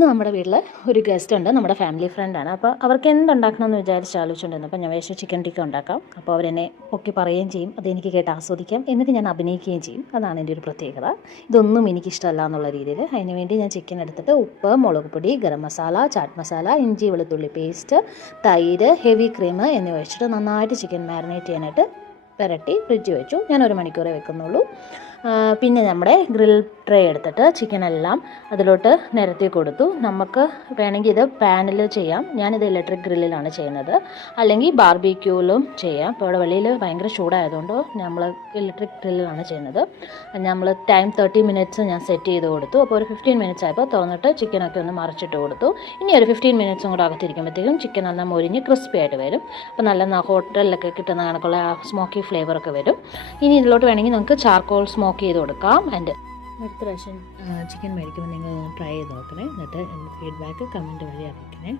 ഇന്ന് നമ്മുടെ വീട്ടിൽ ഒരു ഗസ്റ്റ് ഉണ്ട്, നമ്മുടെ ഫാമിലി ഫ്രണ്ടാണ്. അപ്പോൾ അവർക്ക് എന്തുണ്ടാക്കണമെന്ന് വിചാരിച്ച് ആലോചിച്ചുകൊണ്ടിരുന്നു. അപ്പോൾ ഞാൻ വിചാരിച്ചു ചിക്കൻ ടിക്ക ഉണ്ടാക്കാം. അപ്പോൾ അവരെന്നെ പൊക്കി പറയുകയും ചെയ്യും, അതെനിക്ക് കേട്ട് ആസ്വദിക്കാം, എന്നിട്ട് ഞാൻ അഭിനയിക്കുകയും ചെയ്യും. അതാണ് എൻ്റെ ഒരു പ്രത്യേകത. ഇതൊന്നും എനിക്കിഷ്ടമല്ല എന്നുള്ള രീതിയിൽ. അതിന് വേണ്ടി ഞാൻ ചിക്കൻ എടുത്തിട്ട് ഉപ്പ്, മുളക് പൊടി, ഗരം മസാല, ചാറ്റ് മസാല, ഇഞ്ചി വെളുത്തുള്ളി പേസ്റ്റ്, തൈര്, ഹെവി ക്രീം എന്നിവ വെച്ചിട്ട് നന്നായിട്ട് ചിക്കൻ മാരിനേറ്റ് ചെയ്യാനായിട്ട് പുരട്ടി ഫ്രിഡ്ജ് വെച്ചു. ഞാൻ 1 മണിക്കൂറേ വെക്കുന്നുള്ളൂ. പിന്നെ നമ്മുടെ ഗ്രിൽ ട്രേ എടുത്തിട്ട് ചിക്കനെല്ലാം അതിലോട്ട് നിരത്തി കൊടുത്തു. നമുക്ക് വേണമെങ്കിൽ ഇത് പാനിൽ ചെയ്യാം. ഞാനിത് ഇലക്ട്രിക് ഗ്രില്ലിലാണ് ചെയ്യുന്നത്, അല്ലെങ്കിൽ ബാർബിക്യൂലും ചെയ്യാം. ഇപ്പോൾ ഇവിടെ വെളിയിൽ ഭയങ്കര ചൂടായതുകൊണ്ട് നമ്മൾ ഇലക്ട്രിക് ഗ്രില്ലിലാണ് ചെയ്യുന്നത്. നമ്മൾ ടൈം 30 മിനിറ്റ്സ് ഞാൻ സെറ്റ് ചെയ്ത് കൊടുത്തു. അപ്പോൾ ഒരു 15 മിനിറ്റ്സ് ആയപ്പോൾ തുറന്നിട്ട് ചിക്കനൊക്കെ ഒന്ന് മറിച്ചിട്ട് കൊടുത്തു. ഇനി ഒരു 15 മിനിറ്റ്സും കൂടെ അകത്തിരിക്കുമ്പോഴത്തേക്കും ചിക്കൻ നല്ല മൊരിഞ്ഞ് ക്രിസ്പി ആയിട്ട് വരും. അപ്പോൾ നല്ല ഹോട്ടലിലൊക്കെ കിട്ടുന്ന കണക്കുള്ള സ്മോക്കി ഫ്ലേവറൊക്കെ വരും. ഇനി ഇതിലോട്ട് വേണമെങ്കിൽ നമുക്ക് ചാർക്കോൾ സ്മോക്ക് ചെയ്ത് കൊടുക്കാം. അടുത്ത പ്രാവശ്യം ചിക്കൻ മേടിക്കുമ്പോൾ നിങ്ങൾ ട്രൈ ചെയ്ത് നോക്കണേ. എന്നിട്ട് എൻ്റെ ഫീഡ്ബാക്ക് കമൻറ്റ് വഴി അറിയിക്കണേ.